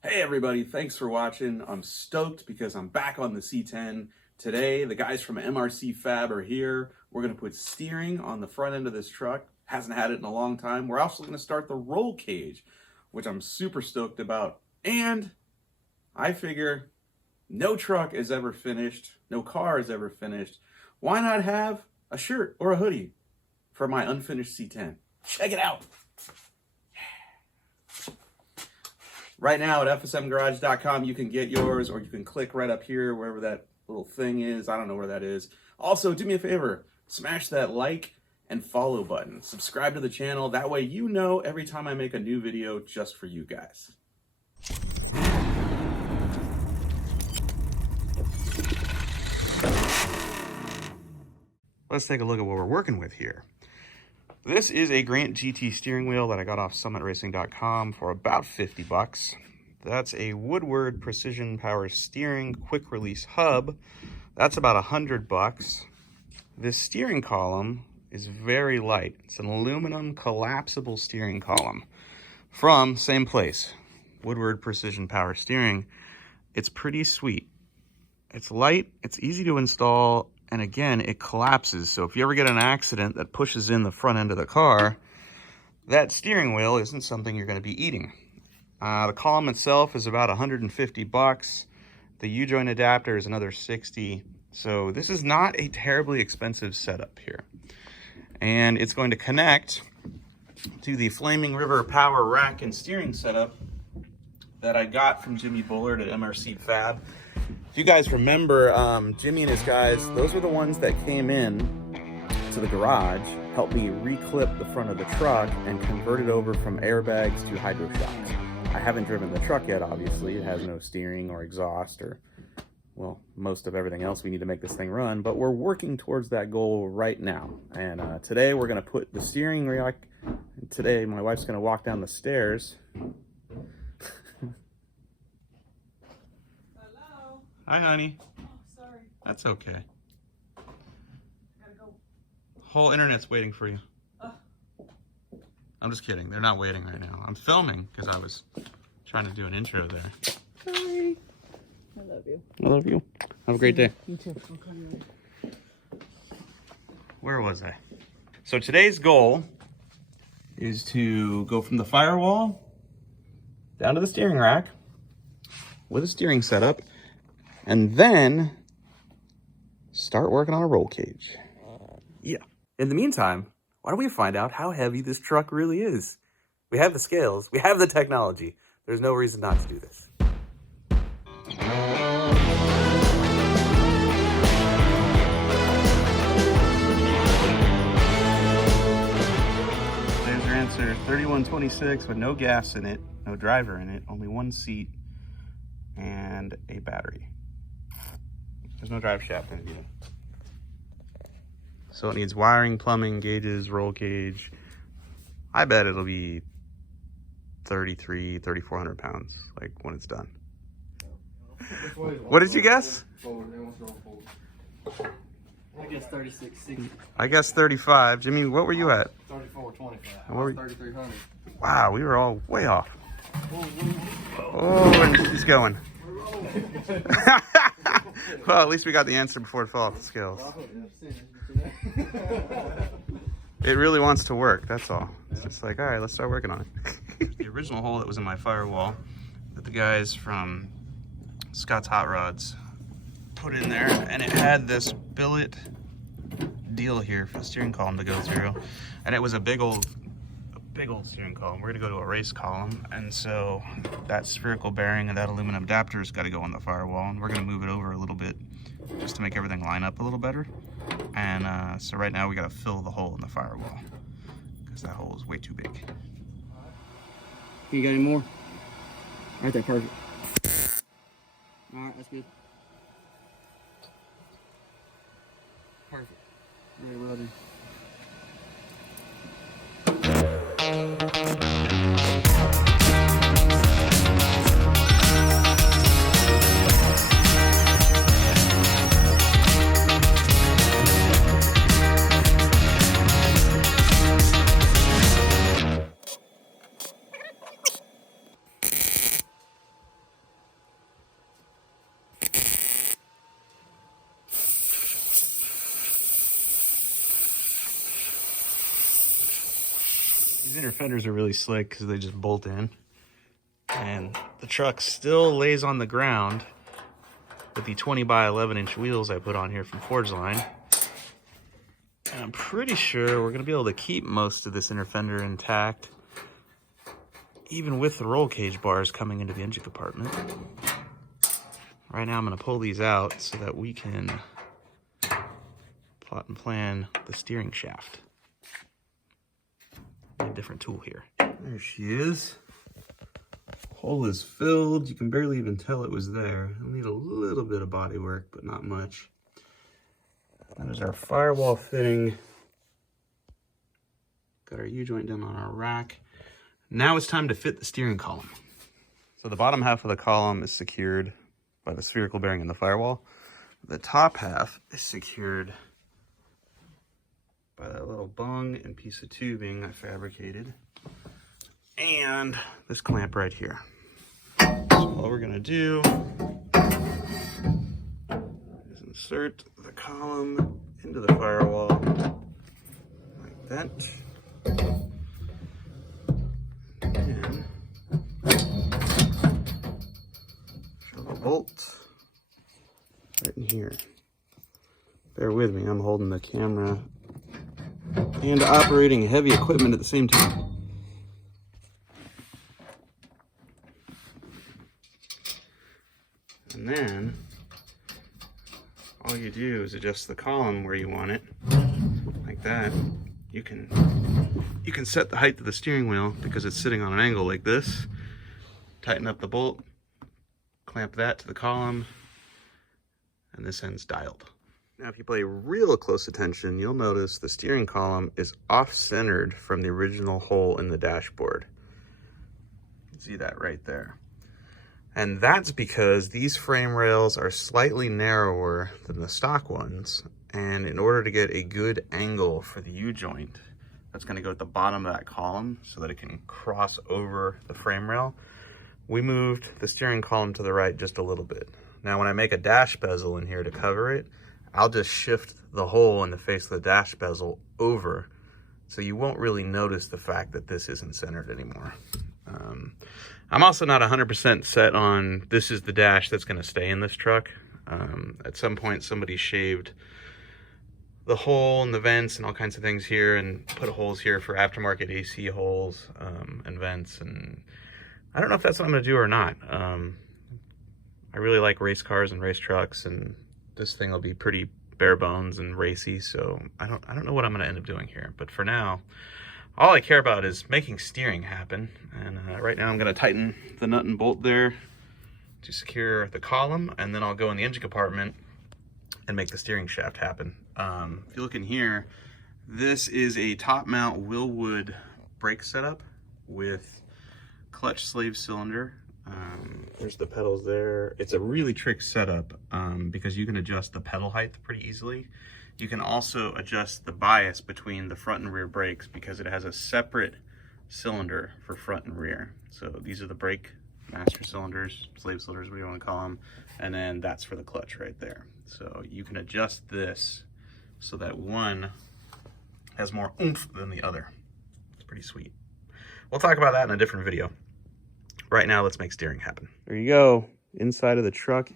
Hey everybody, thanks for watching. I'm stoked because I'm back on the C10. Today, the guys from MRC Fab are here. We're gonna put steering on the front end of this truck. Hasn't had it in a long time. We're also gonna start the roll cage, which I'm super stoked about. And I figure no truck is ever finished, no car is ever finished. Why not have a shirt or a hoodie for my unfinished C10? Check it out. Right now at fsmgarage.com, you can get yours, or you can click right up here, wherever that little thing is. I don't know where that is. Also, do me a favor, smash that like and follow button. Subscribe to the channel. That way you know every time I make a new video just for you guys. Let's take a look at what we're working with here. This is a Grant GT steering wheel that I got off summitracing.com for about 50 bucks. That's a Woodward precision power steering quick release hub. That's about 100 bucks. This steering column is very light. It's an aluminum collapsible steering column from same place, Woodward precision power steering. It's pretty sweet. It's light, it's easy to install, and again, it collapses. So if you ever get an accident that pushes in the front end of the car, that steering wheel isn't something you're going to be eating. The column itself is about 150 bucks. The U-joint adapter is another 60. So this is not a terribly expensive setup here. And it's going to connect to the Flaming River power rack and steering setup that I got from Jimmy Bullard at MRC Fab. If you guys remember, Jimmy and his guys, those were the ones that came in to the garage, helped me reclip the front of the truck and convert it over from airbags to hydro shocks. I haven't driven the truck yet, obviously. It has no steering or exhaust or, well, most of everything else we need to make this thing run, but we're working towards that goal right now. And today we're gonna put the steering rack, today my wife's gonna walk down the stairs. Hi, honey. Oh, sorry. That's okay. I gotta go. Whole internet's waiting for you. I'm just kidding. They're not waiting right now. I'm filming because I was trying to do an intro there. Sorry. I love you. I love you. Have a great day. You too. Where was I? So today's goal is to go from the Firewall down to the steering rack with a steering setup, and then start working on a roll cage. Yeah. In the meantime, why don't we find out how heavy this truck really is? We have the scales, we have the technology. There's no reason not to do this. There's your answer, 3126 with no gas in it, no driver in it, only one seat, and a battery. There's no drive shaft in it either. So it needs wiring, plumbing, gauges, roll cage. I bet it'll be 3,400 pounds, like when it's done. What did you guess? I guess 3660. I guess 35. Jimmy, what were you at? 3425. What were you? 3300. Wow, we were all way off. Oh, and he's going. Well, at least we got the answer before it fell off the scales. It really wants to work, that's all. It's just like, all right, let's start working on it. The original hole that was in my Firewall that the guys from Scott's Hot Rods put in there, and it had this billet deal here for the steering column to go through, and it was a big old steering column. We're gonna go to a race column, and so that spherical bearing and that aluminum adapter has got to go on the Firewall, and we're gonna move it over a little bit just to make everything line up a little better. And so right now we gotta fill the hole in the Firewall because that hole is way too big. You got any more? Right there, perfect. Alright, that's good. Perfect. Very well done. inner fenders are really slick because they just bolt in. And the truck still lays on the ground with the 20 by 11 inch wheels I put on here from Forge Line. And I'm pretty sure we're going to be able to keep most of this inner fender intact, even with the roll cage bars coming into the engine compartment. Right now I'm going to pull these out so that we can plot and plan the steering shaft. A different tool here. There she is. Hole is filled. You can barely even tell it was there. I'll need a little bit of body work, but not much. That is our firewall fitting. Got our U-joint down on our rack. Now it's time to fit the steering column. So the bottom half of the column is secured by the spherical bearing in the firewall. The top half is secured by that little bung and piece of tubing I fabricated. And this clamp right here. So all we're gonna do is insert the column into the firewall like that. And shove a bolt right in here. Bear with me, I'm holding the camera and operating heavy equipment at the same time. And then all you do is adjust the column where you want it, like that. You can set the height of the steering wheel because it's sitting on an angle like this. Tighten up the bolt, clamp that to the column, and this end's dialed. Now, if you pay real close attention, you'll notice the steering column is off-centered from the original hole in the dashboard. You can see that right there. And that's because these frame rails are slightly narrower than the stock ones. And in order to get a good angle for the U-joint, that's going to go at the bottom of that column so that it can cross over the frame rail, we moved the steering column to the right just a little bit. Now, when I make a dash bezel in here to cover it, I'll just shift the hole in the face of the dash bezel over, so you won't really notice the fact that this isn't centered anymore. I'm also not 100% set on this is the dash that's going to stay in this truck. At some point, somebody shaved the hole and the vents and all kinds of things here and put holes here for aftermarket AC holes and vents. And I don't know if that's what I'm going to do or not. I really like race cars and race trucks, and this thing will be pretty bare bones and racy, so I don't know what I'm going to end up doing here. But for now, all I care about is making steering happen. And right now I'm going to tighten the nut and bolt there to secure the column, and then I'll go in the engine compartment and make the steering shaft happen. If you look in here, this is a top mount Woodward brake setup with clutch slave cylinder. There's the pedals there. It's a really trick setup because you can adjust the pedal height pretty easily. You can also adjust the bias between the front and rear brakes because it has a separate cylinder for front and rear. So these are the brake master cylinders, slave cylinders, whatever you want to call them, and then that's for the clutch right there. So you can adjust this so that one has more oomph than the other. It's pretty sweet. We'll talk about that in a different video. Right now, let's make steering happen. There you go. Inside of the truck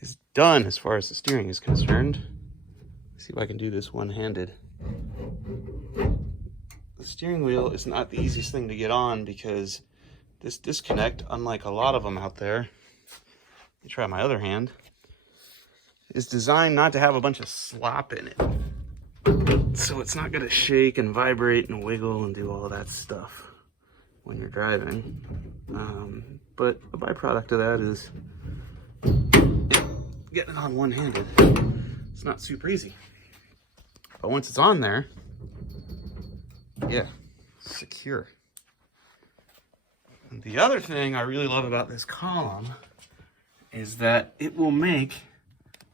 is done as far as the steering is concerned. Let's see if I can do this one-handed. The steering wheel is not the easiest thing to get on because this disconnect, unlike a lot of them out there, let me try my other hand, is designed not to have a bunch of slop in it. So it's not gonna shake and vibrate and wiggle and do all of that stuff when you're driving. But a byproduct of that is getting it on one-handed. It's not super easy. But once it's on there, yeah, secure. And the other thing I really love about this column is that it will make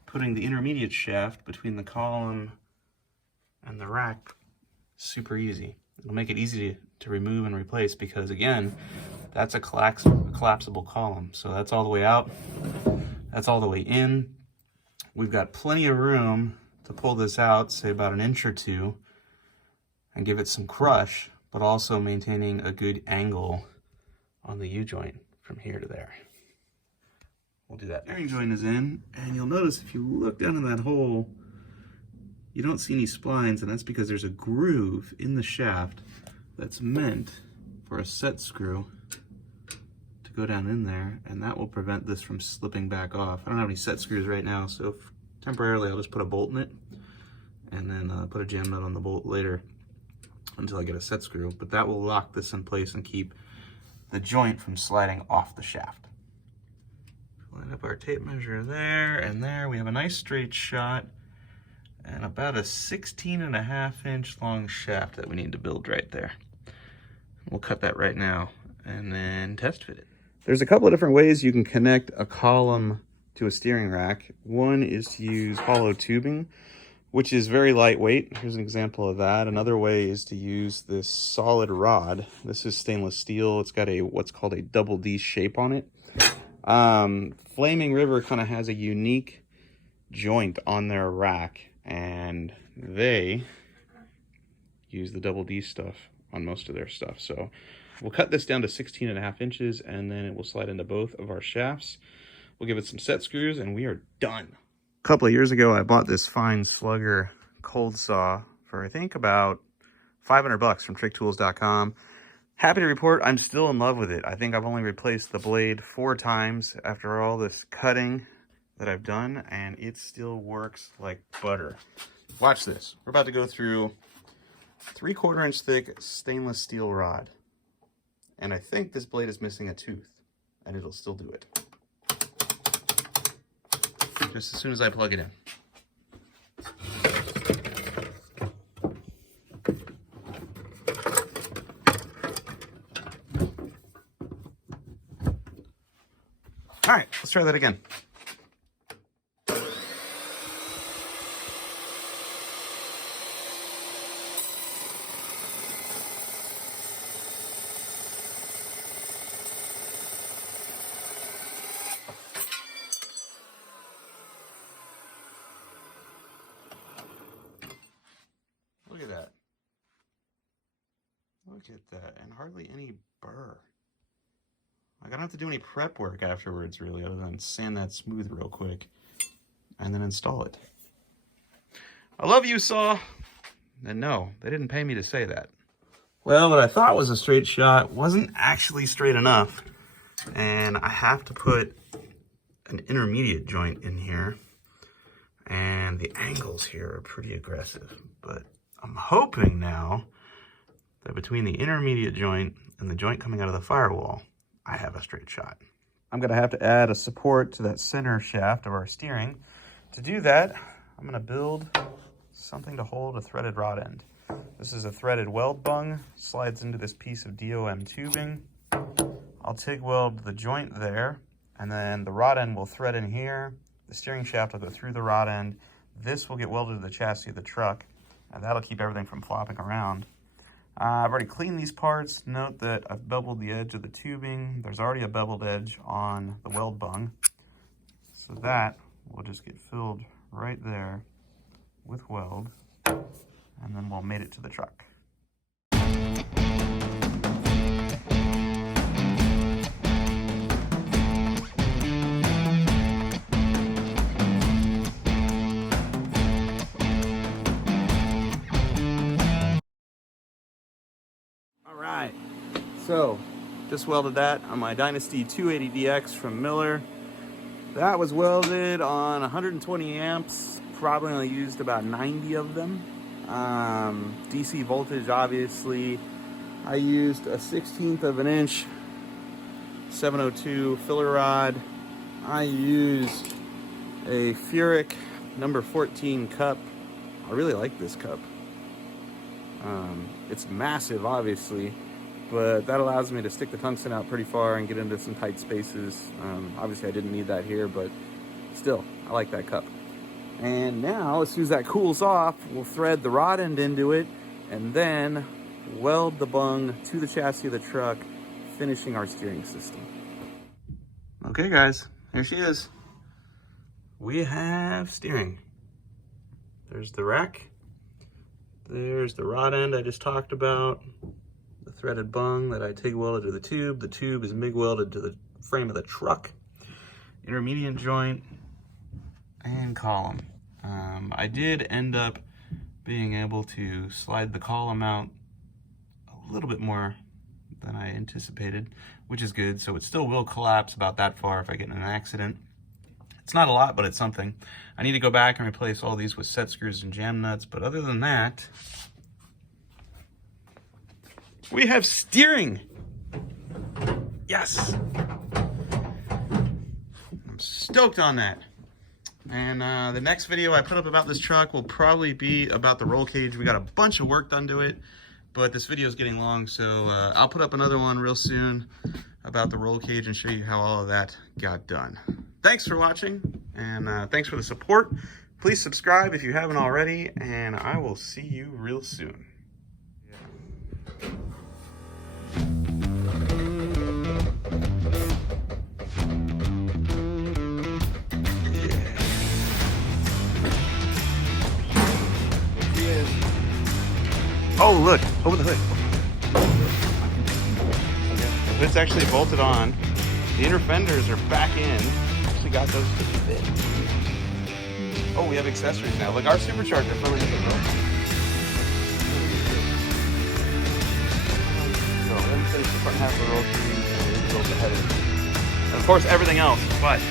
putting the intermediate shaft between the column and the rack super easy. It'll make it easy to remove and replace because, again, that's a collapsible column. So that's all the way out. That's all the way in. We've got plenty of room to pull this out, say about an inch or two, and give it some crush but also maintaining a good angle on the U-joint from here to there. We'll do that. Steering joint is in, and you'll notice if you look down in that hole, you don't see any splines, and that's because there's a groove in the shaft that's meant for a set screw to go down in there, and that will prevent this from slipping back off. I don't have any set screws right now, so temporarily I'll just put a bolt in it, and then put a jam nut on the bolt later until I get a set screw, but that will lock this in place and keep the joint from sliding off the shaft. Line up our tape measure there and there. We have a nice straight shot and about a 16.5-inch long shaft that we need to build right there. We'll cut that right now and then test fit it. There's a couple of different ways you can connect a column to a steering rack. One is to use hollow tubing, which is very lightweight. Here's an example of that. Another way is to use this solid rod. This is stainless steel. It's got a what's called a double D shape on it. Flaming River kind of has a unique joint on their rack, and they use the double D stuff on most of their stuff. So we'll cut this down to 16.5 inches, and then it will slide into both of our shafts. We'll give it some set screws, and we are done. A couple of years ago, I bought this Fein Slugger cold saw for I think about $500 from tricktools.com. Happy to report I'm still in love with it. I think I've only replaced the blade 4 times after all this cutting that I've done, and it still works like butter. Watch this. We're about to go through 3/4 inch thick stainless steel rod, and I think this blade is missing a tooth, and it'll still do it. Just as soon as I plug it in. All right, let's try that again. Look at that. Look at that, and hardly any burr. Like, I don't have to do any prep work afterwards, really, other than sand that smooth real quick and then install it. I love you, saw. And no, they didn't pay me to say that. Well, what I thought was a straight shot wasn't actually straight enough, and I have to put an intermediate joint in here, and the angles here are pretty aggressive, but I'm hoping now that between the intermediate joint and the joint coming out of the firewall, I have a straight shot. I'm gonna have to add a support to that center shaft of our steering. To do that, I'm gonna build something to hold a threaded rod end. This is a threaded weld bung, slides into this piece of DOM tubing. I'll TIG weld the joint there, and then the rod end will thread in here. The steering shaft will go through the rod end. This will get welded to the chassis of the truck, and that'll keep everything from flopping around. I've already cleaned these parts. Note that I've beveled the edge of the tubing. There's already a beveled edge on the weld bung. So that will just get filled right there with weld, and then we'll mate it to the truck. So, just welded that on my Dynasty 280DX from Miller. That was welded on 120 amps, probably only used about 90 of them. DC voltage, obviously. I used a 1/16 of an inch 702 filler rod. I used a Furic number 14 cup. I really like this cup. It's massive, obviously, but that allows me to stick the tungsten out pretty far and get into some tight spaces. Obviously I didn't need that here, but still, I like that cup. And now, as soon as that cools off, we'll thread the rod end into it and then weld the bung to the chassis of the truck, finishing our steering system. Okay guys, here she is. We have steering. There's the rack. There's the rod end I just talked about. threaded bung that I TIG welded to the tube. The tube is MIG welded to the frame of the truck. Intermediate joint and column. I did end up being able to slide the column out a little bit more than I anticipated, which is good. So it still will collapse about that far if I get in an accident. It's not a lot, but it's something. I need to go back and replace all these with set screws and jam nuts, but other than that, we have steering. Yes. I'm stoked on that. And the next video I put up about this truck will probably be about the roll cage. We got a bunch of work done to it, but this video is getting long, so I'll put up another one real soon about the roll cage and show you how all of that got done. Thanks for watching, and thanks for the support. Please subscribe if you haven't already, and I will see you real soon. Oh, look, open the hood. The hood's actually bolted on. The inner fenders are back in. Actually got those to fit. Oh, we have accessories now. Look, our supercharger filling in the room. So let me finish the front half of the roll cage and we'll go ahead and of course everything else, but